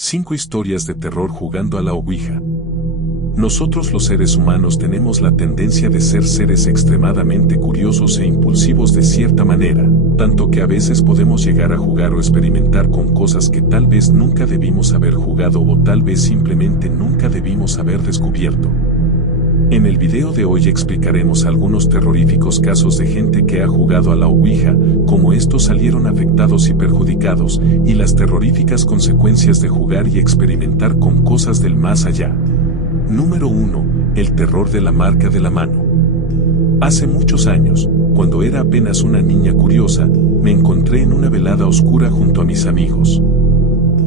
5 historias de terror jugando a la Ouija. Nosotros los seres humanos tenemos la tendencia de ser seres extremadamente curiosos e impulsivos de cierta manera, tanto que a veces podemos llegar a jugar o experimentar con cosas que tal vez nunca debimos haber jugado o tal vez simplemente nunca debimos haber descubierto. En el video de hoy explicaremos algunos terroríficos casos de gente que ha jugado a la Ouija, cómo estos salieron afectados y perjudicados, y las terroríficas consecuencias de jugar y experimentar con cosas del más allá. Número 1. El terror de la marca de la mano. Hace muchos años, cuando era apenas una niña curiosa, me encontré en una velada oscura junto a mis amigos.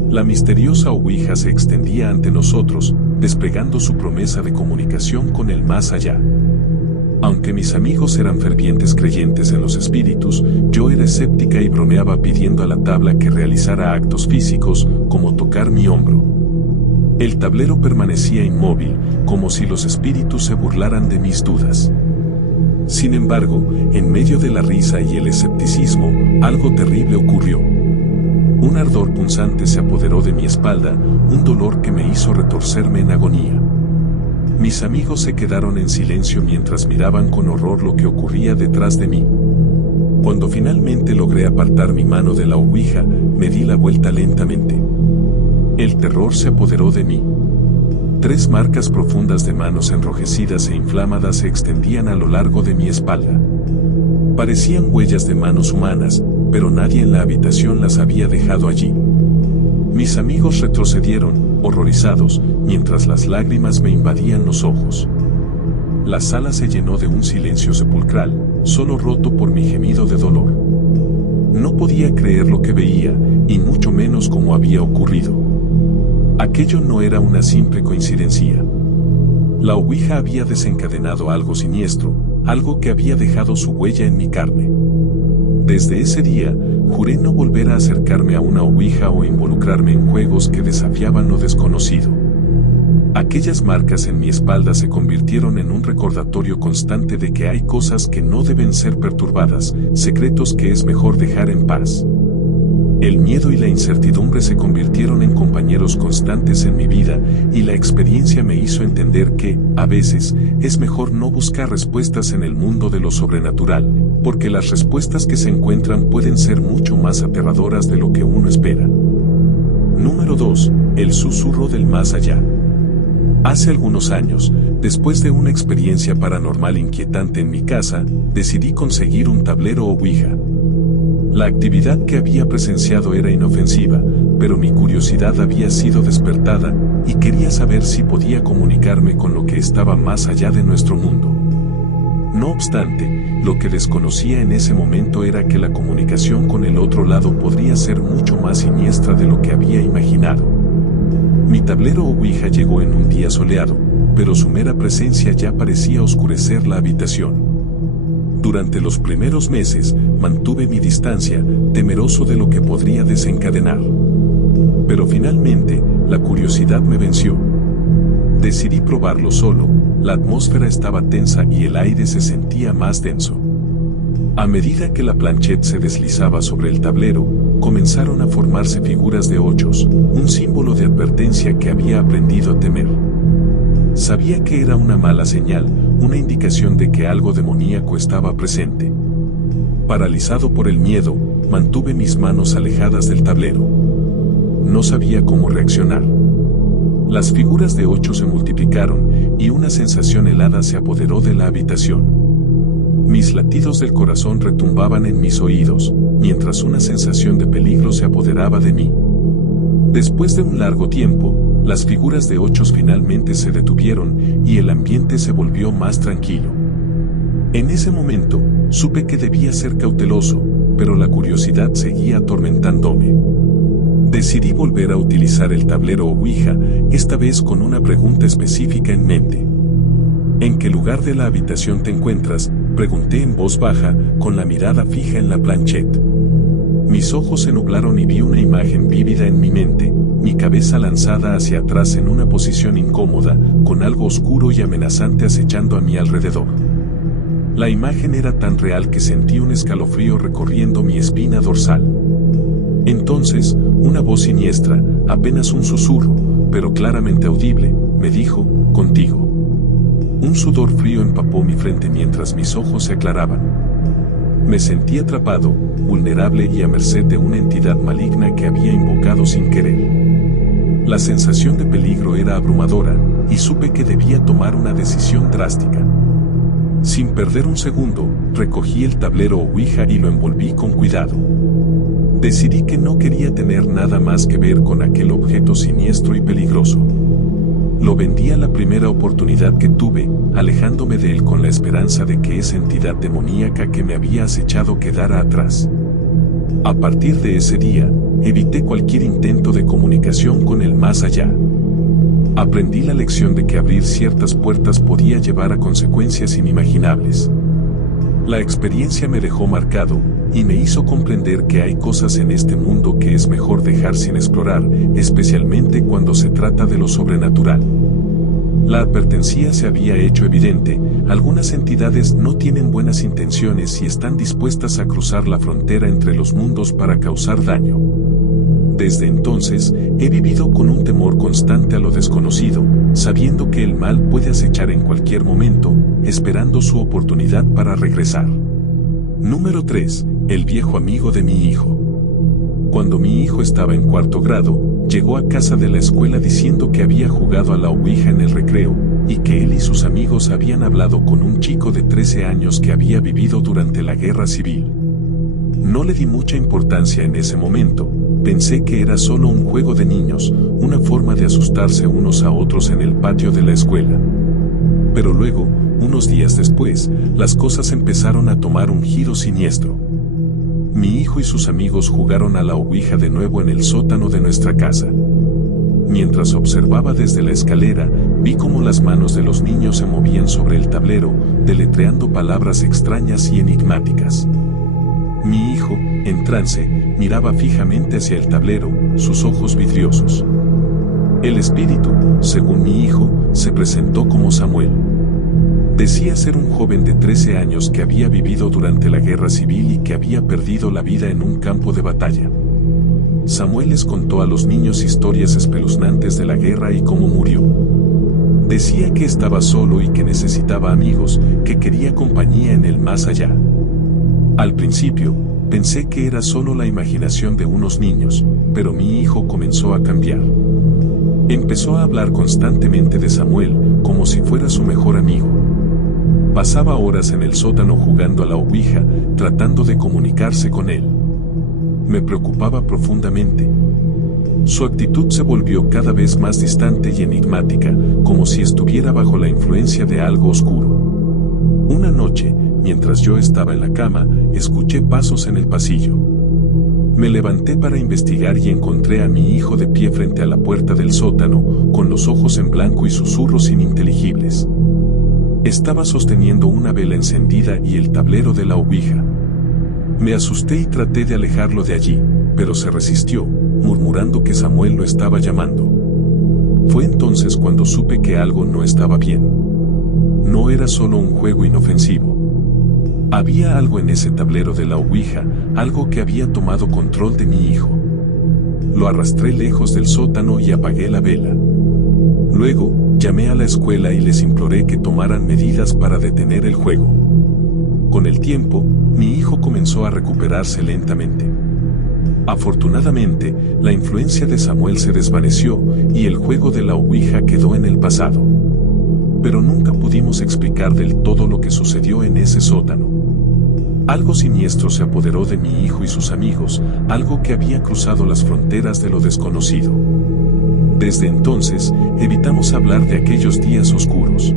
La misteriosa Ouija se extendía ante nosotros, desplegando su promesa de comunicación con el más allá. Aunque mis amigos eran fervientes creyentes en los espíritus, yo era escéptica y bromeaba pidiendo a la tabla que realizara actos físicos, como tocar mi hombro. El tablero permanecía inmóvil, como si los espíritus se burlaran de mis dudas. Sin embargo, en medio de la risa y el escepticismo, algo terrible ocurrió. Un ardor punzante se apoderó de mi espalda, un dolor que me hizo retorcerme en agonía. Mis amigos se quedaron en silencio mientras miraban con horror lo que ocurría detrás de mí. Cuando finalmente logré apartar mi mano de la Ouija, me di la vuelta lentamente. El terror se apoderó de mí. 3 marcas profundas de manos enrojecidas e inflamadas se extendían a lo largo de mi espalda. Parecían huellas de manos humanas, pero nadie en la habitación las había dejado allí. Mis amigos retrocedieron, horrorizados, mientras las lágrimas me invadían los ojos. La sala se llenó de un silencio sepulcral, solo roto por mi gemido de dolor. No podía creer lo que veía, y mucho menos cómo había ocurrido. Aquello no era una simple coincidencia. La Ouija había desencadenado algo siniestro, algo que había dejado su huella en mi carne. Desde ese día, juré no volver a acercarme a una Ouija o involucrarme en juegos que desafiaban lo desconocido. Aquellas marcas en mi espalda se convirtieron en un recordatorio constante de que hay cosas que no deben ser perturbadas, secretos que es mejor dejar en paz. El miedo y la incertidumbre se convirtieron en compañeros constantes en mi vida, y la experiencia me hizo entender que, a veces, es mejor no buscar respuestas en el mundo de lo sobrenatural, porque las respuestas que se encuentran pueden ser mucho más aterradoras de lo que uno espera. Número 2. El susurro del más allá. Hace algunos años, después de una experiencia paranormal inquietante en mi casa, decidí conseguir un tablero Ouija. La actividad que había presenciado era inofensiva, pero mi curiosidad había sido despertada, y quería saber si podía comunicarme con lo que estaba más allá de nuestro mundo. No obstante, lo que desconocía en ese momento era que la comunicación con el otro lado podría ser mucho más siniestra de lo que había imaginado. Mi tablero Ouija llegó en un día soleado, pero su mera presencia ya parecía oscurecer la habitación. Durante los primeros meses, mantuve mi distancia, temeroso de lo que podría desencadenar. Pero finalmente, la curiosidad me venció. Decidí probarlo solo, la atmósfera estaba tensa y el aire se sentía más denso. A medida que la planchette se deslizaba sobre el tablero, comenzaron a formarse figuras de 8, un símbolo de advertencia que había aprendido a temer. Sabía que era una mala señal, una indicación de que algo demoníaco estaba presente. Paralizado por el miedo, mantuve mis manos alejadas del tablero. No sabía cómo reaccionar. Las figuras de 8 se multiplicaron, y una sensación helada se apoderó de la habitación. Mis latidos del corazón retumbaban en mis oídos, mientras una sensación de peligro se apoderaba de mí. Después de un largo tiempo, las figuras de 8 finalmente se detuvieron, y el ambiente se volvió más tranquilo. En ese momento, supe que debía ser cauteloso, pero la curiosidad seguía atormentándome. Decidí volver a utilizar el tablero Ouija, esta vez con una pregunta específica en mente. ¿En qué lugar de la habitación te encuentras?, pregunté en voz baja, con la mirada fija en la planchette. Mis ojos se nublaron y vi una imagen vívida en mi mente, mi cabeza lanzada hacia atrás en una posición incómoda, con algo oscuro y amenazante acechando a mi alrededor. La imagen era tan real que sentí un escalofrío recorriendo mi espina dorsal. Entonces, una voz siniestra, apenas un susurro, pero claramente audible, me dijo, contigo. Un sudor frío empapó mi frente mientras mis ojos se aclaraban. Me sentí atrapado, vulnerable y a merced de una entidad maligna que había invocado sin querer. La sensación de peligro era abrumadora, y supe que debía tomar una decisión drástica. Sin perder un segundo, recogí el tablero Ouija y lo envolví con cuidado. Decidí que no quería tener nada más que ver con aquel objeto siniestro y peligroso. Lo vendí a la primera oportunidad que tuve, alejándome de él con la esperanza de que esa entidad demoníaca que me había acechado quedara atrás. A partir de ese día, evité cualquier intento de comunicación con el más allá. Aprendí la lección de que abrir ciertas puertas podía llevar a consecuencias inimaginables. La experiencia me dejó marcado, y me hizo comprender que hay cosas en este mundo que es mejor dejar sin explorar, especialmente cuando se trata de lo sobrenatural. La advertencia se había hecho evidente: algunas entidades no tienen buenas intenciones y están dispuestas a cruzar la frontera entre los mundos para causar daño. Desde entonces, he vivido con un temor constante a lo desconocido, sabiendo que el mal puede acechar en cualquier momento, esperando su oportunidad para regresar. Número 3. El viejo amigo de mi hijo. Cuando mi hijo estaba en cuarto grado, llegó a casa de la escuela diciendo que había jugado a la Ouija en el recreo, y que él y sus amigos habían hablado con un chico de 13 años que había vivido durante la Guerra Civil. No le di mucha importancia en ese momento, pensé que era solo un juego de niños, una forma de asustarse unos a otros en el patio de la escuela. Pero luego, unos días después, las cosas empezaron a tomar un giro siniestro. Mi hijo y sus amigos jugaron a la Ouija de nuevo en el sótano de nuestra casa. Mientras observaba desde la escalera, vi cómo las manos de los niños se movían sobre el tablero, deletreando palabras extrañas y enigmáticas. Mi hijo, en trance, miraba fijamente hacia el tablero, sus ojos vidriosos. El espíritu, según mi hijo, se presentó como Samuel. Decía ser un joven de 13 años que había vivido durante la Guerra Civil y que había perdido la vida en un campo de batalla. Samuel les contó a los niños historias espeluznantes de la guerra y cómo murió. Decía que estaba solo y que necesitaba amigos, que quería compañía en el más allá. Al principio, pensé que era solo la imaginación de unos niños, pero mi hijo comenzó a cambiar. Empezó a hablar constantemente de Samuel, como si fuera su mejor amigo. Pasaba horas en el sótano jugando a la Ouija, tratando de comunicarse con él. Me preocupaba profundamente. Su actitud se volvió cada vez más distante y enigmática, como si estuviera bajo la influencia de algo oscuro. Una noche, mientras yo estaba en la cama, escuché pasos en el pasillo. Me levanté para investigar y encontré a mi hijo de pie frente a la puerta del sótano, con los ojos en blanco y susurros ininteligibles. Estaba sosteniendo una vela encendida y el tablero de la Ouija. Me asusté y traté de alejarlo de allí, pero se resistió, murmurando que Samuel lo estaba llamando. Fue entonces cuando supe que algo no estaba bien. No era solo un juego inofensivo. Había algo en ese tablero de la Ouija, algo que había tomado control de mi hijo. Lo arrastré lejos del sótano y apagué la vela. Luego, llamé a la escuela y les imploré que tomaran medidas para detener el juego. Con el tiempo, mi hijo comenzó a recuperarse lentamente. Afortunadamente, la influencia de Samuel se desvaneció y el juego de la Ouija quedó en el pasado. Pero nunca pudimos explicar del todo lo que sucedió en ese sótano. Algo siniestro se apoderó de mi hijo y sus amigos, algo que había cruzado las fronteras de lo desconocido. Desde entonces, evitamos hablar de aquellos días oscuros.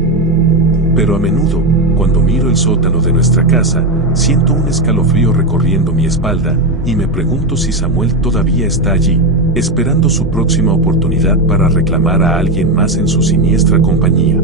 Pero a menudo, cuando miro el sótano de nuestra casa, siento un escalofrío recorriendo mi espalda, y me pregunto si Samuel todavía está allí, esperando su próxima oportunidad para reclamar a alguien más en su siniestra compañía.